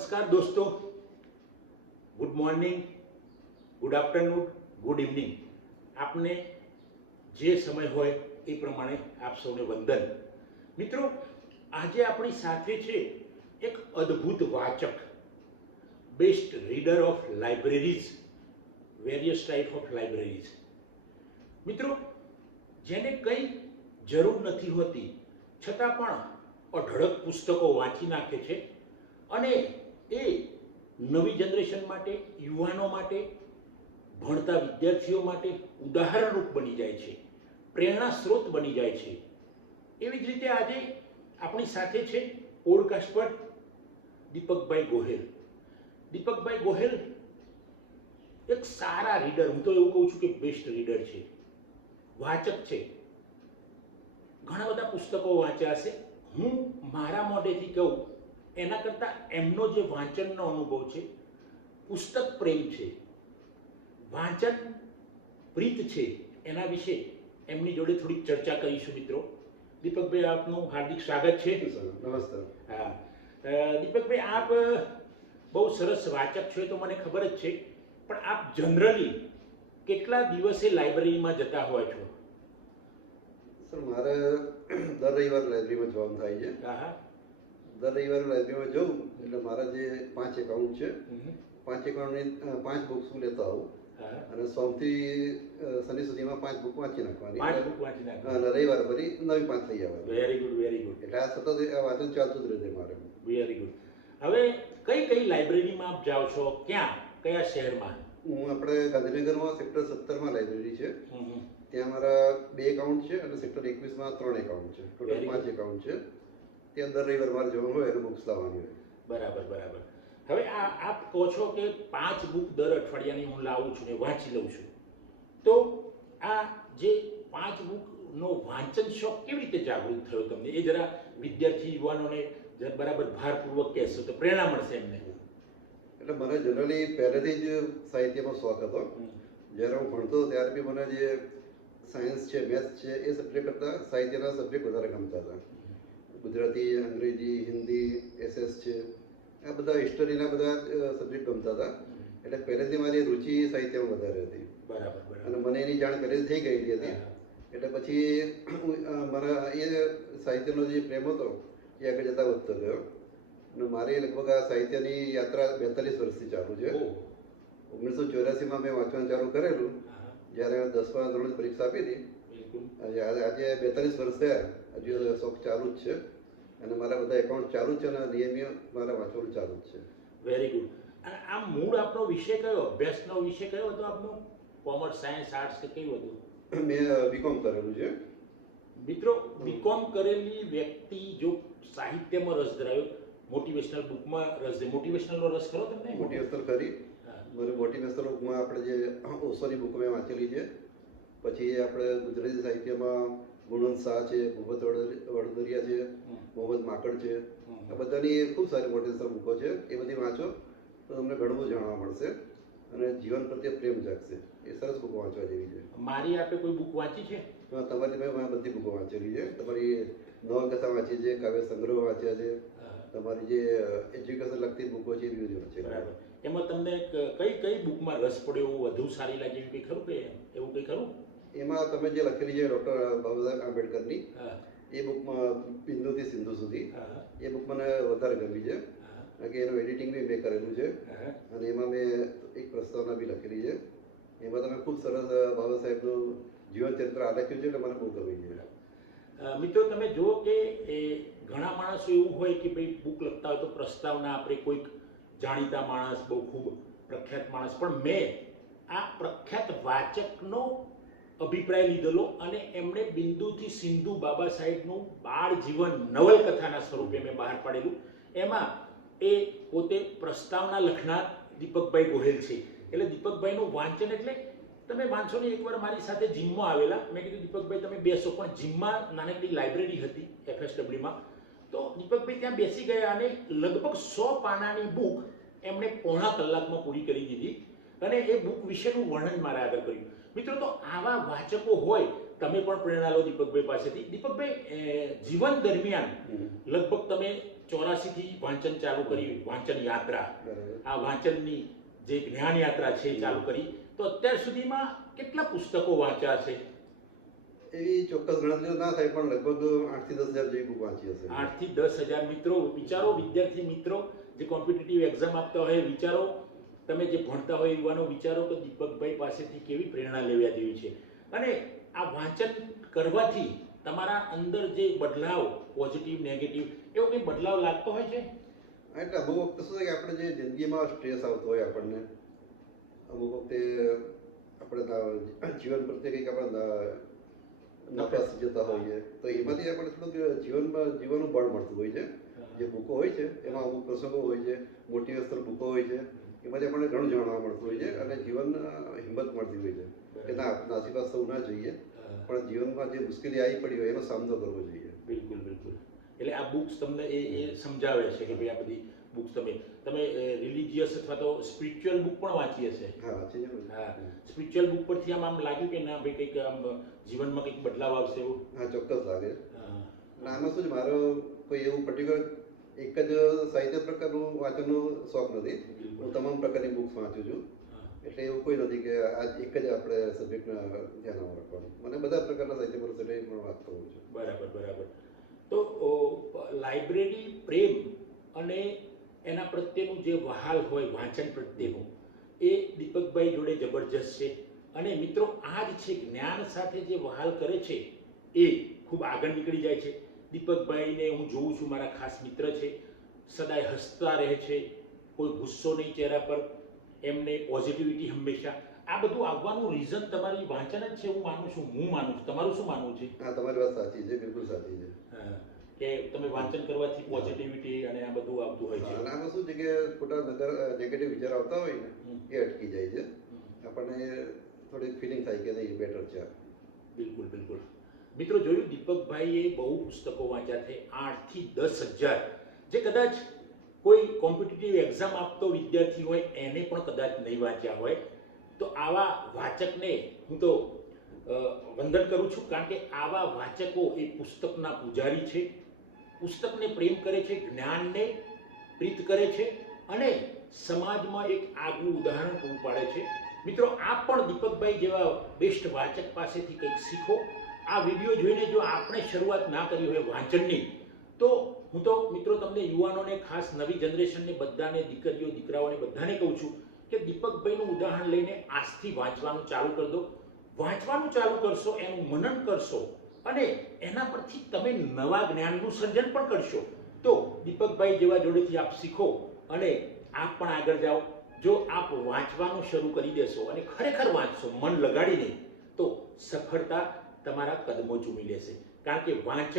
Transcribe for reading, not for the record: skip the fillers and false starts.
નમસ્કાર દોસ્તો, good morning, good afternoon, good evening. આપને જે સમય હોય એ પ્રમાણે આપ સૌને વંદન. મિત્રો, આજે આપણી સાથે છે એક અદ્ભુત વાચક, best reader of libraries, various type of libraries. મિત્રો, જેને કંઈ જરૂર નથી હોતી છતાં પણ અઢળક પુસ્તકો વાંચી નાખે છે અને એ નવી જનરેશન માટે, યુવાનો માટે, ભણતા વિદ્યાર્થીઓ માટે ઉદાહરણરૂપ બની જાય છે, પ્રેરણા સ્ત્રોત બની જાય છે. એવી જ રીતે આજે આપણી સાથે છે પોડકાસ્ટ પર દીપકભાઈ ગોહેલ. દીપકભાઈ ગોહેલ એક સારા રીડર, હું તો એવું કહું છું કે બેસ્ટ રીડર છે, વાચક છે. ઘણા બધા પુસ્તકો વાંચ્યા હશે. હું મારા મોઢેથી કહું એના કરતાં એમનો જે વાંચનનો અનુભવ છે, પુસ્તક પ્રેમ છે, વાંચન પ્રીત છે, એના વિશે એમની જોડે થોડીક ચર્ચા કરીશું. મિત્રો, દીપકભાઈ આપનું હાર્દિક સ્વાગત છે. નમસ્કાર. હા, દીપકભાઈ આપ બહુ સરસ વાચક છો તો મને ખબર જ છે, પણ આપ જનરલી કેટલા દિવસે લાઇબ્રેરીમાં જતા હોય છો? સર, મારે દર રવિવારે લાઇબ્રેરીમાં જવાનું થાય છે. હા, દર રવિવારે લાઇબ્રેરીમાં જવું એટલે મારા જે 5 એકાઉન્ટ છે, 5 એકાઉન્ટની 5 બુક્સ હું લેતો આવું અને સોમથી શનિ સુધીમાં 5 બુક વાંચી નાખવાની. 5 બુક વાંચી નાખવાની અને રવિવારે ફરી નવી 5 લઈ આવવાની. Very good, very good. એટલે આ સતત વાંચન ચાલતું જ રહે મારે. Very good. હવે કઈ કઈ લાઇબ્રેરીમાં આપ જાઓ છો? ક્યાં, કયા શહેરમાં? હું આપણે ગાંધીનગરમાં સેક્ટર 17માં લાઇબ્રેરી છે, ત્યાં મારા 2 એકાઉન્ટ છે અને સેક્ટર 21માં 3 એકાઉન્ટ છે. ટોટલ 5 એકાઉન્ટ છે. ત્યાં દર રવિવારે મારે જવાનું હોય અને બુક્સ લાવવાની હોય. બરાબર, બરાબર. હવે આપ કહો છો કે 5 બુક દર અઠવાડિયાની હું લાવું છું ને વાંચી લઉં છું, તો આ જે 5 બુકનો વાંચન શોખ કેવી રીતે જાગૃત થયો તમને? એ જરા વિદ્યાર્થી યુવાનોને બરાબર ભારપૂર્વક કહેશો તો પ્રેરણા મળશે એમને. એટલે મને જનરલી પહેલેથી જ સાહિત્યનો શોખ હતો. જ્યારે હું ભણતો ત્યારે બી મને જે સાયન્સ છે, મેથ્સ છે, એ સબ્જેક્ટ કરતાં સાહિત્યના સબ્જેક્ટ વધારે ગમતા હતા. ગુજરાતી, અંગ્રેજી, હિન્દી, એસએસ છે, આ બધા હિસ્ટરીના બધા સબ્જેક્ટ ગમતા હતા. એટલે પહેલેથી મારી રુચિ સાહિત્યમાં વધારે હતી. બરાબર. અને મને એની જાણ પહેલેથી થઈ ગયેલી હતી. એટલે પછી મારા એ સાહિત્યનો જે પ્રેમ હતો એ આગળ જતાં વધતો ગયો. અને મારી લગભગ આ સાહિત્યની યાત્રા 42 વર્ષથી ચાલુ છે. 1984માં મેં વાંચવાનું ચાલુ કરેલું, જ્યારે 10મા ધોરણની પરીક્ષા આપી હતી. આજે 42 વર્ષ થયા, હજુ શોખ ચાલુ જ છે અને મારા બધા એકાઉન્ટ ચાલુ જ છે અને નિયમિત મારા વાંચવાનું ચાલુ જ છે. Very good. અને આ મૂળ આપનો વિષય કયો, અભ્યાસનો વિષય કયો હતો આપનો? કોમર્સ, સાયન્સ, આર્ટ્સ કે કયું હતું? મેં બીકોમ કરેલું છે. મિત્રો, બીકોમ કરેલી વ્યક્તિ જો સાહિત્યમાં રસ ધરાવ્યો, મોટિવેશનલ બુકમાં રસ, મોટિવેશનલનો રસ ખરો તમને? મોટિવેશનલ ખરી. મારે મોટિવેશનલ બુકમાં આપણે જે ઓશોની બુક મેં વાંચેલી છે. પછી આપણે ગુજરાતી સાહિત્યમાં ગુણવંત શાહ છે, ભૂપત વડોદરિયા છે, મોહમ્મદ માંકડ છે, આ બધાની ખૂબ સારી મોટિવેશનલ બુકો છે. એ બધી વાંચો તો તમને ઘણું બધું જાણવા મળશે અને જીવન પ્રત્યે પ્રેમ જાગશે. એ સરસ બુકો વાંચવા જેવી છે. મારી આપે કોઈ બુક વાંચી છે? તમારી મેં બધી બુકો વાંચેલી છે. તમારી નવલકથા વાંચી છે, કાવ્ય સંગ્રહ વાંચ્યા છે, તમારી જે એજ્યુકેશન લગતી બુકો છે એ બધી વાંચી. બરાબર. એમાં તમને કઈ કઈ બુકમાં રસ પડ્યો, વધુ સારી લાગી, કંઈ ખરું કે એવું કંઈ ખરું? એમાં તમે જે લખેલી છે ડૉક્ટર બાબાસાહેબ આંબેડકરની, એ બુકમાં બિંદુથી સિંધુ સુધી, એ બુક મને વધારે ગમી છે. કારણ કે એનું એડિટિંગ બી મેં કરેલું છે અને એમાં મેં એક પ્રસ્તાવના બી લખેલી છે. એમાં તમે ખૂબ સરસ બાબા સાહેબનું જીવન ચરિત્ર આલેખ્યું છે એટલે મને બહુ ગમી છે. મિત્રો, તમે જુઓ કે ઘણા માણસો એવું હોય કે ભાઈ બુક લખતા હોય તો પ્રસ્તાવના આપણે કોઈક જાણીતા માણસ, બહુ ખૂબ પ્રખ્યાત માણસ, પણ મેં આ પ્રખ્યાત વાચકનો અભિપ્રાય લીધેલો અને એમણે બિંદુથી સિંધુ બાબા સાહેબનું બાળ જીવન નવલકથાના સ્વરૂપે મેં બહાર પાડેલું. એમાં એ પોતે પ્રસ્તાવના લખનાર દીપકભાઈ ગોહેલ છે. એટલે દીપકભાઈનું વાંચન એટલે તમે માનશો ને, એકવાર મારી સાથે જીમમાં આવેલા, મેં કીધું દીપકભાઈ તમે બેસો, પણ જીમમાં નાનકડી લાઇબ્રેરી હતી FSWમાં, તો દીપકભાઈ ત્યાં બેસી ગયા અને લગભગ 100 પાનાની બુક એમણે પોણા કલાકમાં પૂરી કરી દીધી અને એ બુક વિશેનું વર્ણન મારા આગળ કર્યું. મિત્રો, તો આવા વાચકો હોય, તમે પણ પ્રેરણા લો દીપકભાઈ પાસેથી. દીપકભાઈ, જીવન દરમિયાન લગભગ તમે 84 થી વાંચન ચાલુ કર્યું, વાંચન યાત્રા, બરાબર. આ વાંચનની જે જ્ઞાન યાત્રા છે એ ચાલુ કરી, તો અત્યાર સુધીમાં કેટલા પુસ્તકો વાંચ્યા છે? એવી ચોક્કસ ગણતરીઓ ના થાય પણ લગભગ 8 થી 10 હજાર જેવી બુક વાંચી હશે. 8 થી 10,000. મિત્રો વિચારો, વિદ્યાર્થી મિત્રો જે કોમ્પિટિટિવ એક્ઝામ આપતા હોય, વિચારો, તમે જે ભણતા હોય યુવાનો, વિચારો કે દીપકભાઈ પાસેથી કેવી પ્રેરણા લેવા જેવી છે. અને આ વાંચન કરવાથી તમારા અંદર જે બદલાવ, પોઝિટિવ નેગેટિવ, એવો કંઈ બદલાવ લાગતો હોય છે? એટલે અમુક વખતે શું થાય કે આપણે જે જિંદગીમાં સ્ટ્રેસ આવતો હોય આપણને, અમુક વખતે આપણે જીવન પ્રત્યે કંઈક આપણે નફરત જતા હોઈએ, તો એમાંથી આપણે થોડુંક જીવનમાં જીવવાનું બળ મળતું હોય છે. જે બુકો હોય છે એમાં અમુક પ્રસંગો હોય છે, મોટિવેશનલ બુકો હોય છે, એમાંથી આપણને ઘણું જાણવા મળતું હોય છે અને જીવન હિંમત મળતી હોય છે કે ના, નાસીપાસ થવું ના જોઈએ, પણ જીવનમાં જે મુશ્કેલી આવી પડી હોય એનો સામનો કરવો જોઈએ. બિલકુલ બિલકુલ. એટલે આ બુક્સ તમને એ સમજાવે છે કે ભાઈ આ બધી બુક્સ તમે રિલિજિયસ અથવા તો સ્પિરિચ્યુઅલ બુક પણ વાંચી હશે? હા, વાંચી છે. હા, સ્પિરિચ્યુઅલ બુક પરથી આમ લાગ્યું કે ના ભાઈ કંઈક આમ જીવનમાં કંઈક બદલાવ આવશે એવું? હા, ચોક્કસ લાગે. હા. અને આમાં શું છે, મારો કોઈ એવું પર્ટિક્યુલર એક જ સાહિત્ય પ્રકારનું વાંચનનો શોખ નથી. હું તમામ પ્રકારની બુક્સ વાંચું છું, એટલે એવું કોઈ નથી કે આ એક જ આપણે સબ્જેક્ટને ધ્યાનમાં રાખવાનું. મને બધા પ્રકારના સાહિત્ય પર પણ વાંચતો હોઉં છું. બરાબર બરાબર. તો લાઇબ્રેરી પ્રેમ અને એના પ્રત્યેનું જે વહાલ હોય વાંચન પ્રત્યેનું, એ દીપકભાઈ જોડે જબરજસ્ત છે. અને મિત્રો આ જ છે, જ્ઞાન સાથે જે વહાલ કરે છે એ ખૂબ આગળ નીકળી જાય છે. દીપકભાઈને હું જોઉં છું, મારા ખાસ મિત્ર છે, સદાય હસતા રહે છે, કોઈ ગુસ્સો નહીં ચહેરા પર, એમને પોઝિટિવિટી હંમેશા. આ બધું આવવાનું રીઝન તમારી વાંચન જ છે, હું માનું છું. તમારું શું માનવું છે? હા, તમારી વાત સાચી છે, બિલકુલ સાચી છે. હા, કે તમે વાંચન કરવાથી પોઝિટિવિટી અને આ બધું આવતું હોય છે. અને આમાં શું છે કે ખોટા નેગેટિવ વિચાર આવતા હોય ને એ અટકી જાય છે. આપણને થોડી ફિલિંગ થાય કે નહીં, બેટર છે. બિલકુલ બિલકુલ. મિત્રો જોયું, દીપકભાઈએ બહુ પુસ્તકો વાંચ્યા છે, 8 થી 10,000, જે કદાચ કોઈ કોમ્પિટિટિવ એક્ઝામ આપતો વિદ્યાર્થી હોય એને પણ કદાચ નહીં વાંચ્યા હોય. તો આવા વાચકને હું તો વંદન કરું છું, કારણ કે આવા વાચકો એ પુસ્તકના પૂજારી છે, પુસ્તકને પ્રેમ કરે છે, જ્ઞાનને પ્રીત કરે છે અને સમાજમાં એક આગવું ઉદાહરણ પૂરું પાડે છે. મિત્રો આપ પણ દીપકભાઈ જેવા બેસ્ટ વાચક પાસેથી કંઈક શીખો. આ વિડીયો જોઈને જો આપણે શરૂઆત ના કરી હોય વાંચનની, તો હું તો મિત્રો તમને યુવાનોને, ખાસ નવી જનરેશનને બધાને, દીકરીઓ દીકરાઓને બધાને કહું છું કે દીપકભાઈનું ઉદાહરણ લઈને આજથી વાંચવાનું ચાલુ કરી દો. વાંચવાનું ચાલુ કરશો, એનું મનન કરશો અને એના પરથી તમે નવા જ્ઞાનનું સર્જન પણ કરશો, તો દીપકભાઈ જેવા જોડેથી આપ શીખો અને આપ પણ આગળ જાઓ. જો આપ વાંચવાનું શરૂ કરી દેશો અને ખરેખર વાંચશો મન લગાડીને, તો સફળતા તમારા કદમો ચૂમી લેશે. કારણ કે વાંચન